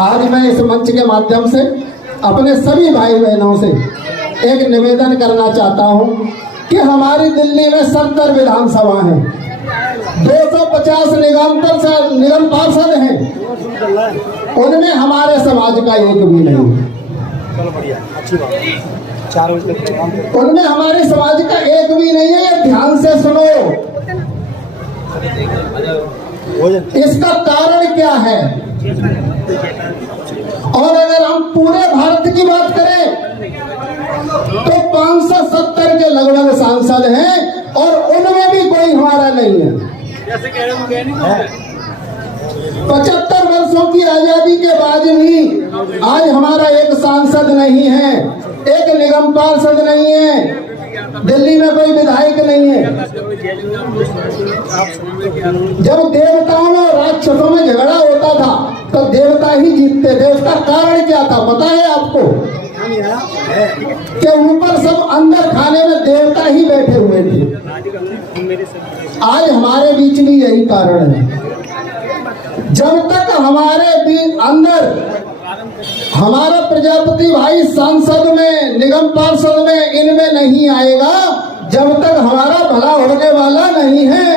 आज मैं इस मंच के माध्यम से अपने सभी भाई बहनों से एक निवेदन करना चाहता हूं कि हमारी दिल्ली में 70 विधानसभा हैं, 250 निगम पार्षद हैं, उनमें हमारे समाज का एक भी नहीं है। उनमें हमारे समाज का एक भी नहीं है। ये ध्यान से सुनो, इसका कारण क्या है? और अगर हम पूरे भारत की बात करें तो 570 के लगभग सांसद हैं और उनमें भी कोई हमारा नहीं है। 75 वर्षों की आजादी के बाद भी आज हमारा एक सांसद नहीं है, एक निगम पार्षद नहीं है, दिल्ली में कोई विधायक नहीं है। जब देवताओं और राक्षसों में झगड़ा होता था तो देवता ही जीतते थे। उसका कारण क्या था पता है आपको? कि ऊपर सब अंदर खाने में देवता ही बैठे हुए थे। आज हमारे बीच भी यही कारण है। जब तक हमारे बीच अंदर हमारा प्रजापति भाई सांसद में, निगम पार्षद में, इनमें नहीं आएगा, जब तक हमारा भला होने वाला नहीं है।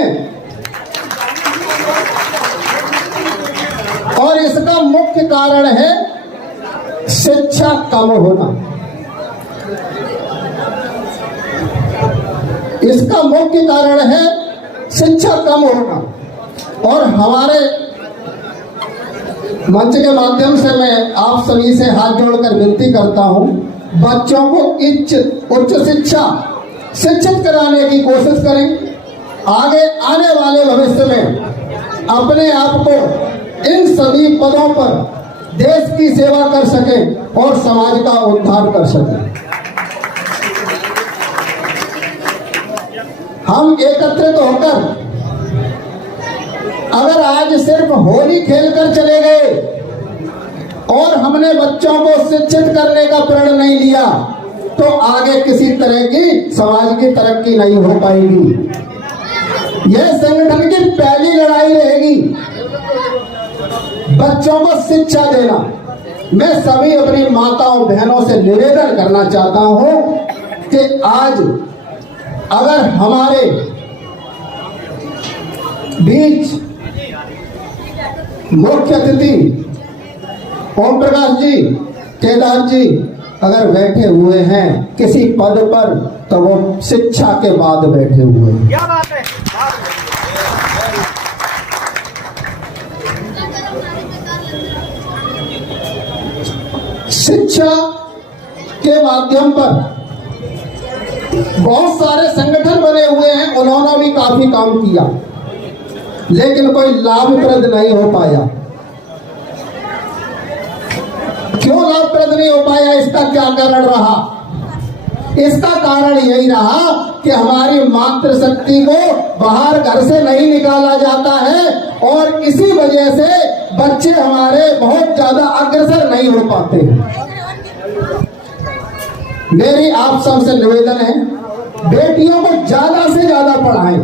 और इसका मुख्य कारण है शिक्षा कम होना। इसका मुख्य कारण है शिक्षा कम होना। और हमारे मंच के माध्यम से मैं आप सभी से हाथ जोड़कर विनती करता हूं, बच्चों को उच्च शिक्षा शिक्षित कराने की कोशिश करें। आगे आने वाले भविष्य में अपने आप को इन सभी पदों पर देश की सेवा कर सकें और समाज का उद्धार कर सकें। हम एकत्रित होकर अगर आज सिर्फ होली खेलकर चले गए और हमने बच्चों को शिक्षित करने का प्रण नहीं लिया तो आगे किसी तरह की समाज की तरक्की नहीं हो पाएगी। यह संगठन की पहली लड़ाई रहेगी, बच्चों को शिक्षा देना। मैं सभी अपनी माताओं बहनों से निवेदन करना चाहता हूं कि आज अगर हमारे बीच मुख्य अतिथि ओम प्रकाश जी, केदार जी अगर बैठे हुए हैं किसी पद पर तो वो शिक्षा के बाद बैठे हुए हैं। क्या बात है? शिक्षा के माध्यम पर बहुत सारे संगठन बने हुए हैं, उन्होंने भी काफी काम किया लेकिन कोई लाभप्रद नहीं हो पाया। क्यों लाभप्रद नहीं हो पाया? इसका क्या कारण रहा? इसका कारण यही रहा कि हमारी मातृशक्ति को बाहर घर से नहीं निकाला जाता है और इसी वजह से बच्चे हमारे बहुत ज्यादा अग्रसर नहीं हो पाते। मेरी आप सबसे निवेदन है, बेटियों को ज्यादा से ज्यादा पढ़ाएं।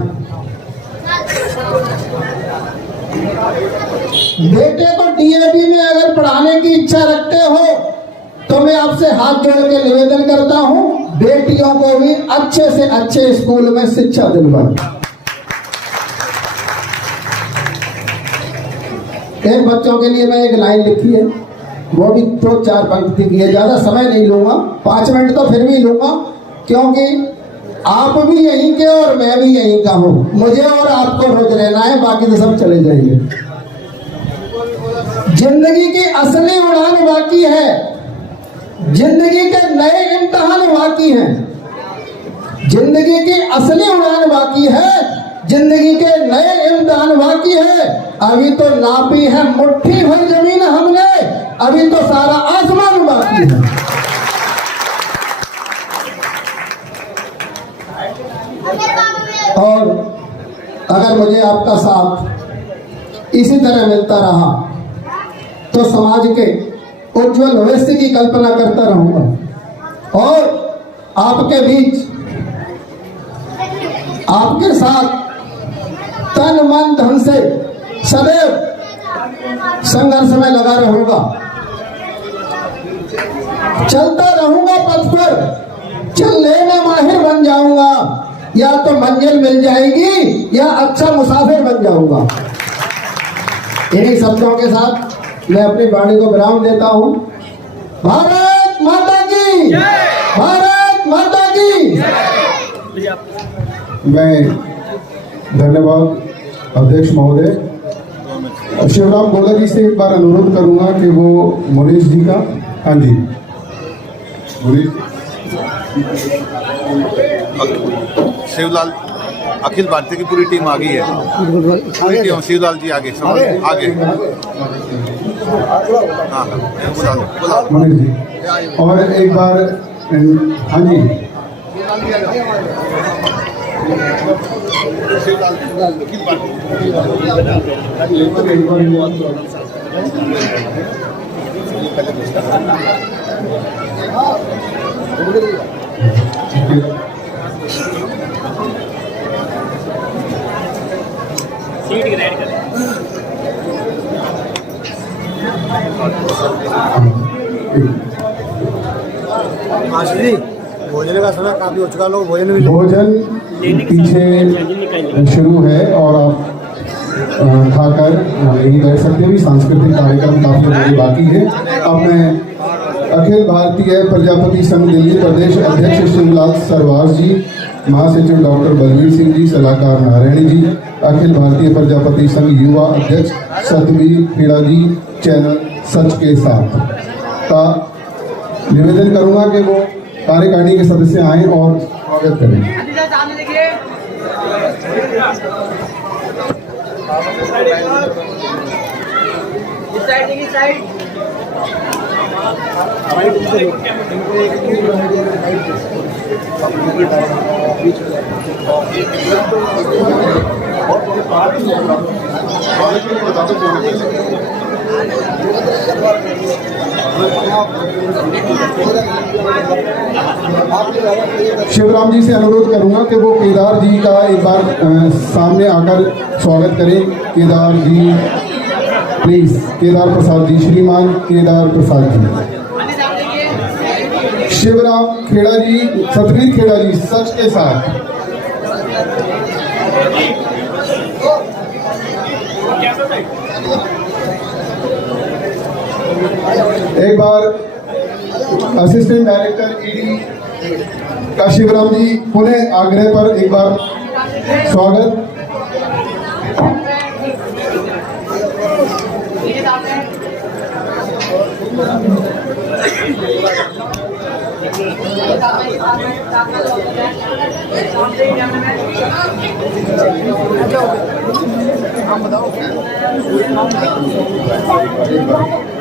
बेटे को डीएवी में अगर पढ़ाने की इच्छा रखते हो तो मैं आपसे हाथ जोड़ के निवेदन करता हूं, बेटियों को भी अच्छे से अच्छे स्कूल में शिक्षा दिलवाएं। इन बच्चों के लिए मैं एक लाइन लिखी है, वो भी 2-4 पंक्ति की है, ज्यादा समय नहीं लूंगा, 5 मिनट तो फिर भी लूंगा क्योंकि आप भी यहीं के और मैं भी यहीं का हूं। मुझे और आपको रोज रहना है, बाकी तो सब चले जाइए। जिंदगी की असली उड़ान बाकी है, जिंदगी के नए इम्तिहान बाकी हैं। जिंदगी की असली उड़ान बाकी है, जिंदगी के नए इम्तिहान बाकी है। अभी तो नापी है मुट्ठी भर जमीन हमने, अभी तो सारा आसमान बाकी है। और अगर मुझे आपका साथ इसी तरह मिलता रहा तो समाज के उज्जवल भविष्य की कल्पना करता रहूंगा और आपके बीच आपके साथ तन मन धन से सदैव संघर्ष में लगा रहूंगा, चलता रहूंगा पथ पर, चलने में माहिर बन जाऊंगा। या तो मंजिल मिल जाएगी या अच्छा मुसाफिर बन जाऊंगा। इन्हीं शब्दों के साथ मैं अपनी वाणी को विराम देता हूं। भारत माता की, भारत माता की। मैं धन्यवाद अध्यक्ष महोदय। शिवराम बोला जी से एक बार अनुरोध करूंगा कि वो मुनीश जी का, हाँ जी मुनीश, शिवलाल, अखिल भारतीय की पूरी टीम आ गई है, पूरी टीम। शिवलाल जी आगे, आगे। हाँ मुनीश जी, और एक बार, हाँ जी शिवलाल अखिल भोजन का समय काफी हो चुका, लोग भोजन भी भोजन पीछे शुरू है और आप खाकर यही बैठ सकते हैं। सांस्कृतिक कार्यक्रम काफी आगे बाकी है। अब मैं अखिल भारतीय प्रजापति संघ दिल्ली प्रदेश अध्यक्ष शिवलाल सरवास जी, महासचिव डॉक्टर बलवीर सिंह जी, सलाहकार नारायण जी, अखिल भारतीय प्रजापति संघ युवा अध्यक्ष सतवीर खेड़ा जी, चैनल सच के साथ का निवेदन करूंगा कि वो कार्यकारिणी के सदस्य आए और स्वागत करें। शिवराम जी से अनुरोध करूंगा कि वो केदार जी का एक बार सामने आकर स्वागत करें। केदार जी प्लीज, केदार प्रसाद जी, श्रीमान केदार प्रसाद जी, शिवराम खेड़ा जी, सतवीर खेड़ा जी, सच के साथ। एक बार असिस्टेंट डायरेक्टर ईडी का शिवराम जी पुनः आग्रह पर एक बार स्वागत।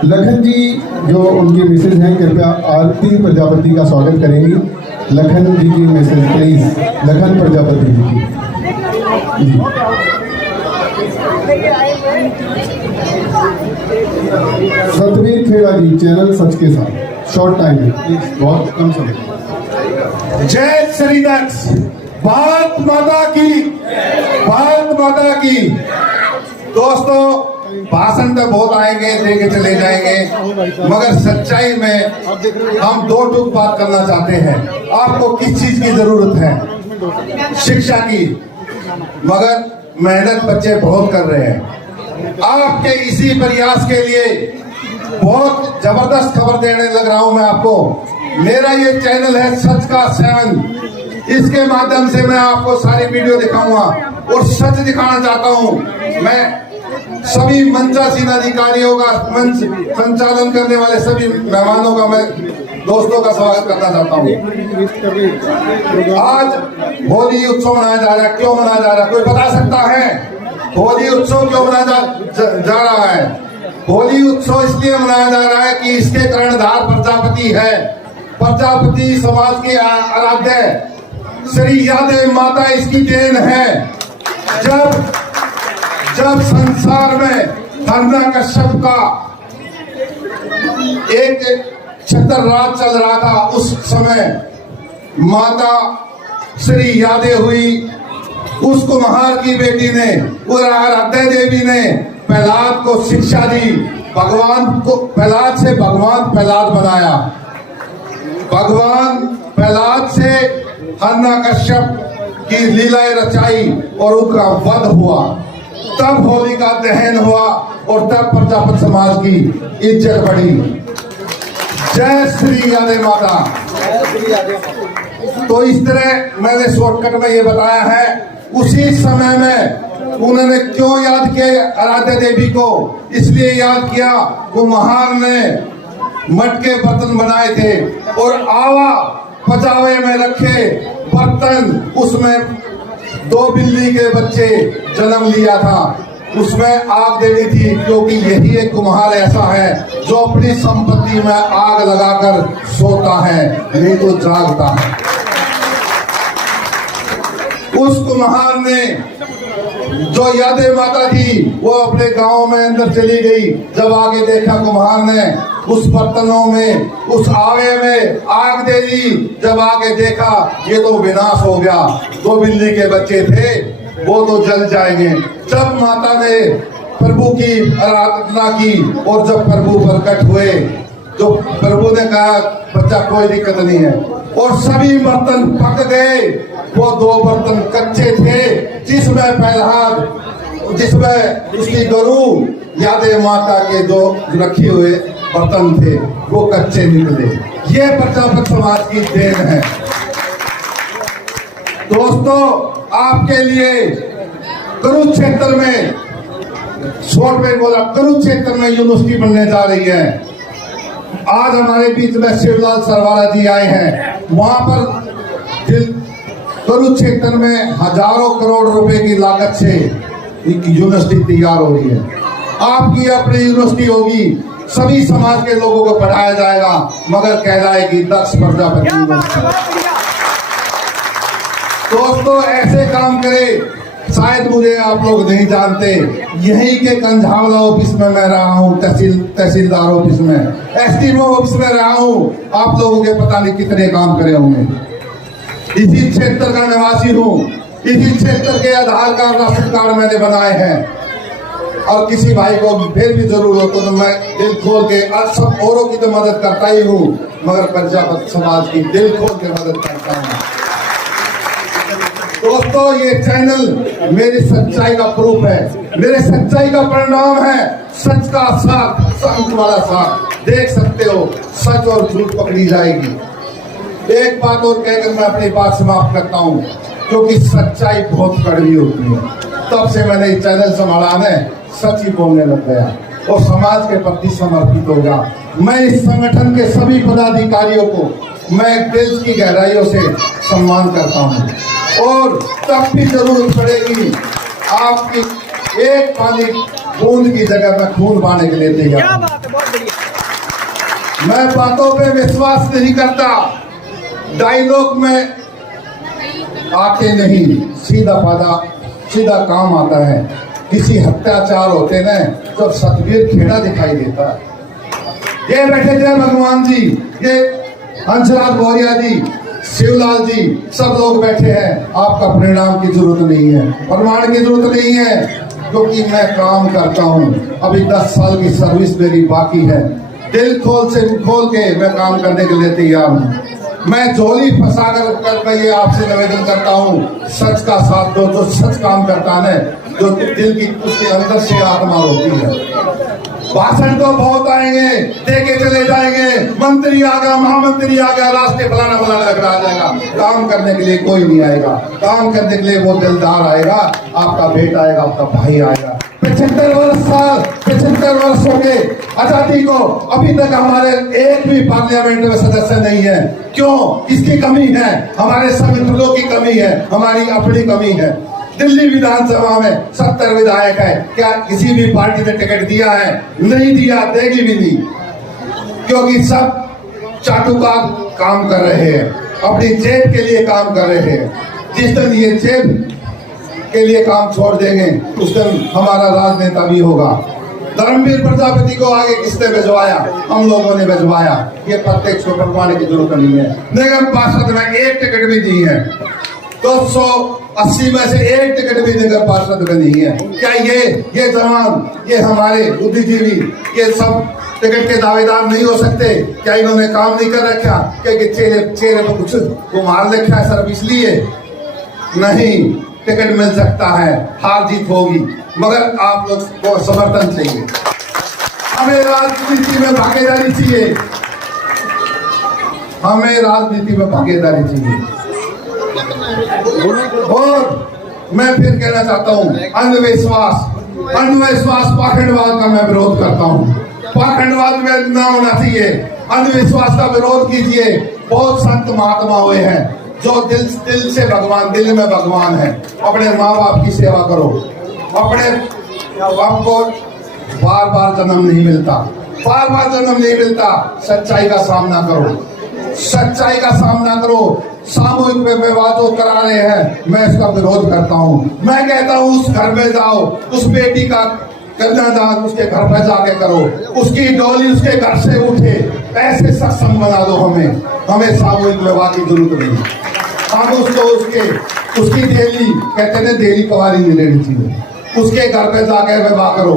लखन जी जो उनकी मिसेज हैं, कृपया आरती प्रजापति का स्वागत करेंगी। लखन जी की मिसेज प्लीज, लखन प्रजापति जी की। सतवीर खेड़ा जी, चैनल सच के साथ, शॉर्ट टाइम में प्लीज, बहुत कम समय। जय श्री दक्ष, भारत माता की, भारत माता की। दोस्तों, भाषण तो बहुत आएंगे, देके चले जाएंगे, मगर सच्चाई में हम दो टूक बात करना चाहते हैं। आपको किस चीज की जरूरत है? शिक्षा की, मगर मेहनत बच्चे बहुत कर रहे हैं। आपके इसी प्रयास के लिए बहुत जबरदस्त खबर देने लग रहा हूं मैं आपको। मेरा ये चैनल है सच का 7, इसके माध्यम से मैं आपको सारी वीडियो दिखाऊंगा और सच दिखाना चाहता हूं। मैं सभी मंचासीन अधिकारियों का, मंच संचालन करने वाले सभी मेहमानों का, मैं दोस्तों का स्वागत करना चाहता हूं। आज होली उत्सव मनाया जा रहा है। क्यों मनाया जा रहा है? कोई बता सकता है होली उत्सव क्यों मनाया जा रहा है? होली उत्सव इसलिए मनाया जा रहा है कि इसके कर्णधार प्रजापति है। प्रजापति समाज के आराध्य श्री यादेव माता इसकी देन है। जब संसार में हिरण्यकश्यप का एक छत्र राज चल रहा था, उस समय माता श्री यादे हुई, उस कुम्हार की बेटी ने, आराध्य देवी ने प्रहलाद को शिक्षा दी। भगवान को प्रहलाद से भगवान प्रहलाद बनाया। भगवान प्रहलाद से हिरण्यकश्यप की लीलाएं रचाई और उनका वध हुआ। तब होली का दहन हुआ और तब प्रजापति समाज की इज्जत बढ़ी। जय श्री यादेव माता। तो इस तरह मैंने शॉर्टकट में ये बताया है। उसी समय में उन्होंने क्यों याद किया आराध्य देवी को? इसलिए याद किया, कुम्हार ने मटके बर्तन बनाए थे और आवा पचावे में रखे बर्तन, उसमें 2 बिल्ली के बच्चे जन्म लिया था। उसमें आग देनी थी, क्योंकि यही एक कुम्हार ऐसा है जो अपनी संपत्ति में आग लगाकर सोता है, नहीं तो जागता है। उस कुम्हार ने जो यादें माता थी वो अपने गांव में अंदर चली गई। जब आगे देखा कुम्हार ने उस बर्तनों में, उस आवे में आग दे दी। जब आगे देखा ये तो विनाश हो गया, 2 बिल्ली के बच्चे थे वो तो जल जाएंगे। जब माता ने प्रभु की आराधना की और जब प्रभु प्रकट हुए तो प्रभु ने कहा बच्चा कोई दिक्कत नहीं है, और सभी बर्तन पक गए। वो 2 बर्तन कच्चे थे जिसमें प्रहलाद, जिसमें उसकी गरु यादें माता के जो रखे हुए बर्तन थे वो कच्चे निकले। ये प्रजापत समाज की देन है। दोस्तों, आपके लिए कुरुक्षेत्र में, शॉर्ट में बोला, कुरुक्षेत्र में यूनिवर्सिटी बनने जा रही है। आज हमारे बीच में शिवलाल सरवारा जी आए हैं। वहां पर कुरुक्षेत्र में हजारों करोड़ रुपए की लागत से एक यूनिवर्सिटी तैयार हो रही है। आपकी अपनी यूनिवर्सिटी होगी, सभी समाज के लोगों को पढ़ाया जाएगा, मगर कहलाएगी दक्ष प्रजापति यूनिवर्सिटी। दोस्तों, ऐसे काम करे। शायद मुझे आप लोग नहीं जानते, यहीं के कंझावला ऑफिस में मैं रहा हूँ, तहसीलदार ऑफिस में, एसडीएमओ ऑफिस में रहा हूँ। आप लोगों के पता नहीं कितने काम करे होंगे। इसी क्षेत्र का निवासी हूँ। इसी क्षेत्र के आधार कार्ड, राशन कार्ड मैंने बनाए हैं। और किसी भाई को फिर भी जरूरत हो तो मैं दिल खोल के, आज सब औरों की तो मदद करता ही हूँ, मगर प्रजापत समाज की दिल खोल के मदद करता हूँ। दोस्तों, ये चैनल मेरी सच्चाई का प्रूफ है, मेरे सच्चाई का परिणाम है। सच का साथ, संत वाला साथ। देख सकते हो, सच और झूठ पकड़ी जाएगी। एक बात और कहकर मैं अपनी बात समाप्त करता हूँ, क्योंकि सच्चाई बहुत कड़वी होती है। तब से मैंने ये चैनल संभाला है, सच ही बोलने लग गया और समाज के प्रति समर्पित हो गया। मैं इस संगठन के सभी पदाधिकारियों को मैं दिल की गहराइयों से सम्मान करता हूँ, और तब भी जरूरत पड़ेगी आपकी एक पानी बूंद की जगह में खून बहाने के लिए तैयार। मैं बातों पे विश्वास नहीं करता, डायलॉग में आते नहीं, सीधा काम आता है। किसी अत्याचार होते ना तो सतवीर खेड़ा दिखाई देता है। ये बैठे जय भगवान जी, ये हंसराज भौरिया जी, शिवलाल जी, सब लोग बैठे हैं। आपका परिणाम की जरूरत नहीं है, प्रमाण की जरूरत नहीं है, क्योंकि मैं काम करता हूँ। अभी 10 साल की सर्विस मेरी बाकी है। दिल खोल के मैं काम करने के लिए तैयार हूँ। मैं झोली फंसा कर मैं ये आपसे निवेदन करता हूँ, सच का साथ दो। जो सच काम करता है, जो दिल की उसके अंदर से आत्मा होती है। भाषण तो बहुत आएंगे, देके चले जाएंगे, मंत्री आ गया, महामंत्री आ गया, राष्ट्रीय फलाना लग रहा जाएगा। काम करने के लिए कोई नहीं आएगा। काम करने के लिए वो दिलदार आएगा, आपका बेटा आएगा, आपका भाई आएगा। 75 वर्ष हो गए आजादी को, अभी तक हमारे एक भी पार्लियामेंट में सदस्य नहीं है। क्यों? किसकी कमी है? हमारे संगठनों की कमी है, हमारी अपनी कमी है। दिल्ली विधानसभा में 70 विधायक है, क्या किसी भी पार्टी ने टिकट दिया है? नहीं दिया, देगी भी नहीं, क्योंकि सब चाटुकार काम कर रहे हैं, अपनी जेब के लिए काम कर रहे हैं। जिस दिन ये जेब के लिए काम छोड़ देंगे, उस दिन हमारा राजनेता भी होगा। धर्मवीर प्रजापति को आगे किसने भिजवाया? हम लोगों ने भिजवाया। ये प्रत्यक्ष को बनवाने की जरूरत नहीं है। निगम पार्षद में एक टिकट भी दी है, 280 में से एक टिकट भी निगम पार्षद में नहीं है। क्या ये जवान, ये हमारे बुद्धिजीवी, ये सब टिकट के दावेदार नहीं हो सकते? क्या इन्होंने काम नहीं कर रखा? क्या चेहरे पर कुछ कुमार लिखा है सिर्फ इसलिए? नहीं, टिकट मिल सकता है, हार जीत होगी, मगर आप लोग को समर्थन चाहिए। हमें राजनीति में भागीदारी चाहिए, हमें राजनीति में भागीदारी चाहिए। और मैं फिर कहना चाहता हूँ, अंधविश्वास पाखंडवाद का मैं विरोध करता हूँ। पाखंडवाद में न होना चाहिए, अंधविश्वास का विरोध कीजिए। बहुत संत महात्मा हुए हैं जो दिल से भगवान, दिल में भगवान है। अपने माँ बाप की सेवा करो, अपने बाप को बार बार जन्म नहीं मिलता, सच्चाई का सामना करो। सच्चाई का सामना करो। सामूहिक विवाह जो करा रहे हैं, मैं इसका विरोध करता हूं। मैं कहता हूं उस घर में जाओ, उस बेटी का कन्यादान उसके घर में जाके करो, उसकी डोली उसके घर से उठे, ऐसे सत्संग बना दो। हमें सामूहिक विवाह की जरूरत नहीं। हम उसको उसकी डेली कहते हैं डेली कवारी नहीं लेनी चाहिए, उसके घर पे जाके विवाह करो।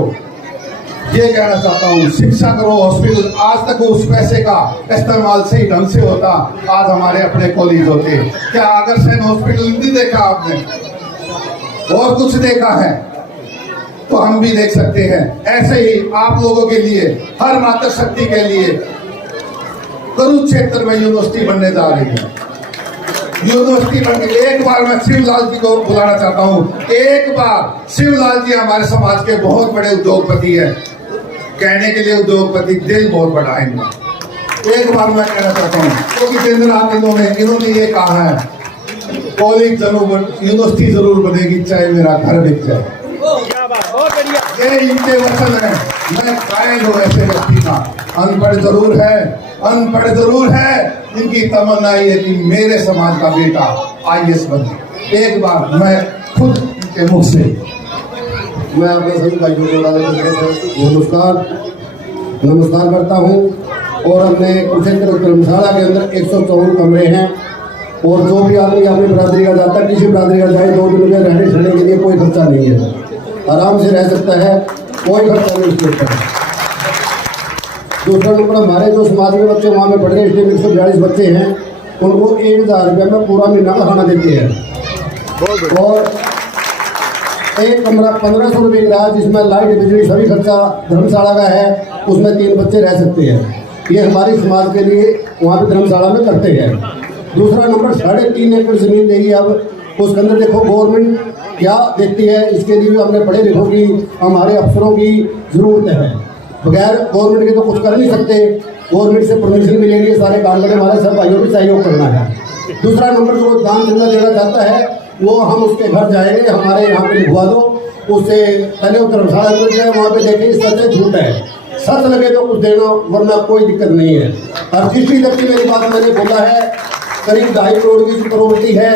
ये कहना चाहता हूँ, शिक्षा करो। हॉस्पिटल आज तक उस पैसे का इस्तेमाल सही ढंग से होता, आज हमारे अपने कॉलेज होते। क्या अग्रसेन हॉस्पिटल नहीं देखा आपने? और कुछ देखा है तो हम भी देख सकते हैं। ऐसे ही आप लोगों के लिए, हर मातृ शक्ति के लिए कुरुक्षेत्र में यूनिवर्सिटी बनने जा रही है। यूनिवर्सिटी बन के एक बार मैं शिवलाल जी को बुलाना चाहता हूँ। एक बार शिवलाल जी हमारे समाज के बहुत बड़े उद्योगपति हैं, कहने के लिए उद्योगपति, दिल बहुत बड़ा है इनका। एक बार मैं कहना चाहता हूँ, क्योंकि दिन रात इन्होंने ये कहा है, कॉलेज जरूर, यूनिवर्सिटी जरूर बनेगी, चाहे मेरा घर बिक जाए। ये इनके वचन है। मैं कायल हूँ ऐसे व्यक्ति का। अनपढ़ जरूर है, इनकी तमन्ना है कि मेरे समाज का बेटा IAS बने। एक बार मैं खुद के मुख से मैं अपने सभी भाइयों को नमस्कार करता हूँ। और अपने कुरुक्षेत्र धर्मशाला के अंदर 154 कमरे हैं, और जो भी आदमी अपनी बिरादरी का जाता है, किसी बिरादरी का जाए, 2 दिन के रहने सहने के लिए कोई खर्चा नहीं है, आराम से रह सकता है, कोई खर्चा नहीं उसके ऊपर। दूसरा नंबर, हमारे जो समाज में बच्चे वहाँ में पढ़ रहे हैं, इसलिए 142 बच्चे हैं, उनको 1000 रुपये में पूरा महीना का खाना देते हैं। और एक कमरा 1500 रुपये की रात, जिसमें लाइट बिजली सभी खर्चा धर्मशाला का है, उसमें 3 बच्चे रह सकते हैं। ये हमारी समाज के लिए वहाँ पे धर्मशाला में करते हैं। दूसरा नंबर, 3.5 एकड़ जमीन देगी। अब उसके अंदर देखो गवर्नमेंट क्या देखती है, इसके लिए भी हमने पढ़े लिखों की, हमारे अफसरों की जरूरत है। बगैर गवर्नमेंट के तो कुछ कर नहीं सकते, गवर्नमेंट से परमिशन मिलेगी, सारे काम करके हमारे सब भाइयों को सहयोग करना है। दूसरा नंबर, जो दान चंदा देना चाहता है वो हम उसके घर जाएंगे, हमारे यहाँ पे लिखवा दो, उससे पहले वो धर्मशाला अंदर जाए, वहाँ पे देखें सच है झूठ है, सच लगे तो कुछ देना, वरना कोई दिक्कत नहीं है। और तीसरी तक की मेरी बात मैंने बोला है, करीब 2.5 करोड़ की प्रॉपर्टी है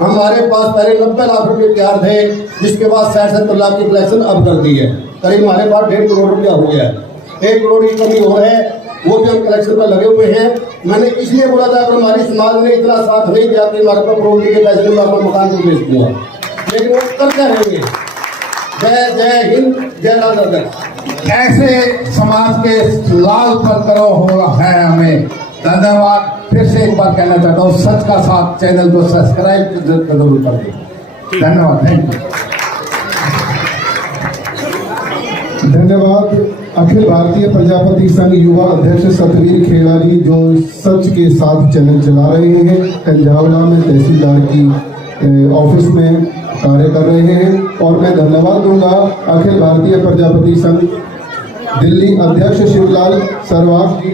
हमारे पास। पहले 90 लाख रुपए तैयार थे, जिसके बाद 60-70 लाख की कलेक्शन अब कर दी है। करीब हमारे पास 1.5 करोड़ रुपया हो गया है। 1 करोड़ की कमी हो है, वो भी हम कलेक्शन पर लगे हुए हैं। मैंने इसलिए बोला था कि हमारी समाज ने इतना साथ नहीं दिया कि हमारे पास प्रॉपर्टी के पैसे में अपना मकान को बेच दूंगा, लेकिन वो करते रहेंगे। जय हिंद, जय राधा। ऐसे समाज के लाल पत्थरों हो है हमें। धन्यवाद। फिर से एक बार कहना चाहता हूँ, सच का साथ चैनल को सब्सक्राइब जरूर कर दें। धन्यवाद। Thank you. धन्यवाद। अखिल भारतीय प्रजापति संघ युवा अध्यक्ष सतवीर खेड़ा जी, जो सच के साथ चैनल चला रहे हैं, कंझावला में तहसीलदार की ऑफिस में कार्य कर रहे हैं। और मैं धन्यवाद दूंगा अखिल भारतीय प्रजापति संघ दिल्ली अध्यक्ष शिवलाल सरवास जी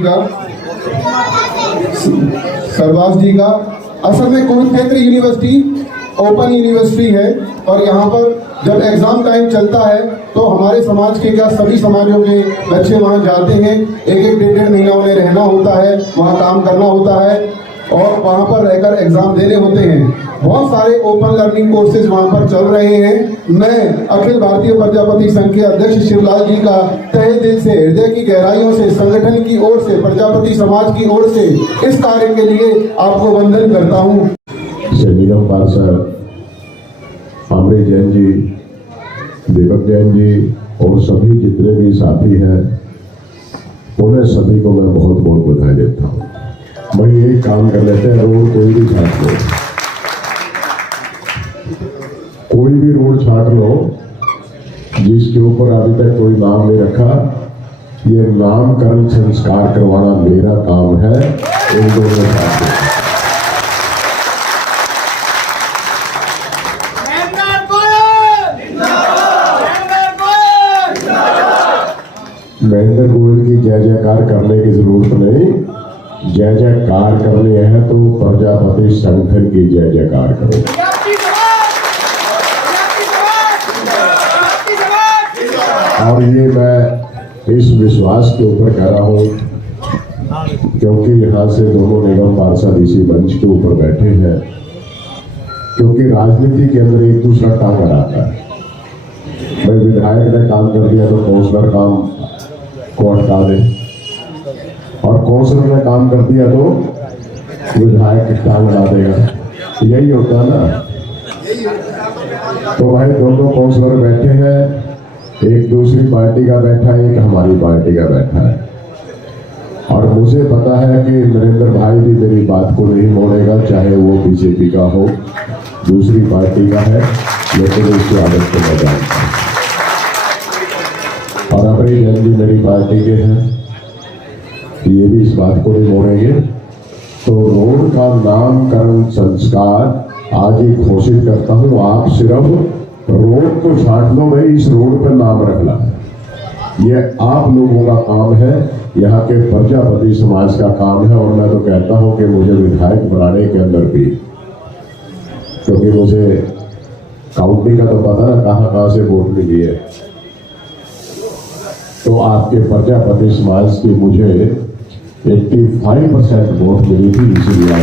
का। असल में कुरुक्षेत्र यूनिवर्सिटी ओपन यूनिवर्सिटी है, और यहाँ पर जब एग्जाम टाइम चलता है तो हमारे समाज के क्या सभी समाजों के बच्चे वहाँ जाते हैं। 1-1 महीना उन्हें रहना होता है, वहाँ काम करना होता है, और वहाँ पर रहकर एग्जाम देने होते हैं। बहुत सारे ओपन लर्निंग कोर्सेज वहाँ पर चल रहे हैं। मैं अखिल भारतीय प्रजापति संघ के अध्यक्ष शिवलाल जी का तहे दिल से, हृदय की गहराइयों से, संगठन की ओर से, प्रजापति समाज की ओर से इस कार्य के लिए आपको वंदन करता हूँ। नीलम पार्षद, आमरी जैन जी, दीपक जैन जी और सभी जितने भी साथी हैं, उन्हें सभी को मैं बहुत बहुत बधाई देता हूँ। भाई यही काम कर लेते हैं, रोड कोई भी छाट लो, कोई भी रोड छाट लो जिसके ऊपर अभी तक कोई नाम नहीं रखा, ये नामकरण संस्कार करवाना मेरा काम है। इन दोनों साथियों महेंद्र गोयल की जय जयकार करने की जरूरत नहीं, जय जयकार करनी है तो प्रजापति संगठन की जय जयकार करो। और ये मैं इस विश्वास के ऊपर कह रहा हूँ क्योंकि यहाँ से दोनों निगम पार्षद इसी मंच के ऊपर बैठे हैं, क्योंकि राजनीति के अंदर एक दूसरा काम कराता है। भाई विधायक ने काम कर दिया तो काउंसलर काम को अटका दे, और काउंसलर ने काम कर दिया तो विधायक टांग अड़ा देगा। यही होता है ना। तो भाई दोनों काउंसलर बैठे हैं, एक दूसरी पार्टी का बैठा है, एक हमारी पार्टी का बैठा है, और मुझे पता है कि नरेंद्र भाई भी मेरी बात को नहीं मोड़ेगा, चाहे वो बीजेपी का हो, दूसरी पार्टी का है, लेकिन उसकी आदत को मैं जानता हूं। और अमरी जैन जी मेरी पार्टी के हैं, ये भी इस बात को नहीं मोड़ेंगे। तो रोड का नामकरण संस्कार आज ही घोषित करता हूं, आप सिर्फ रोड को छांट लो, भाई इस रोड पर नाम रखना है। ये आप लोगों का काम है, यहाँ के प्रजापति समाज का काम है। और मैं तो कहता हूं कि मुझे विधायक बनाने के अंदर भी, क्योंकि मुझे काउंटिंग का तो पता ना कहां से वोट मिली है, तो आपके प्रजापति समाज की मुझे 85% वोट मिली थी, इसीलिए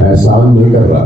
एहसान नहीं कर रहा।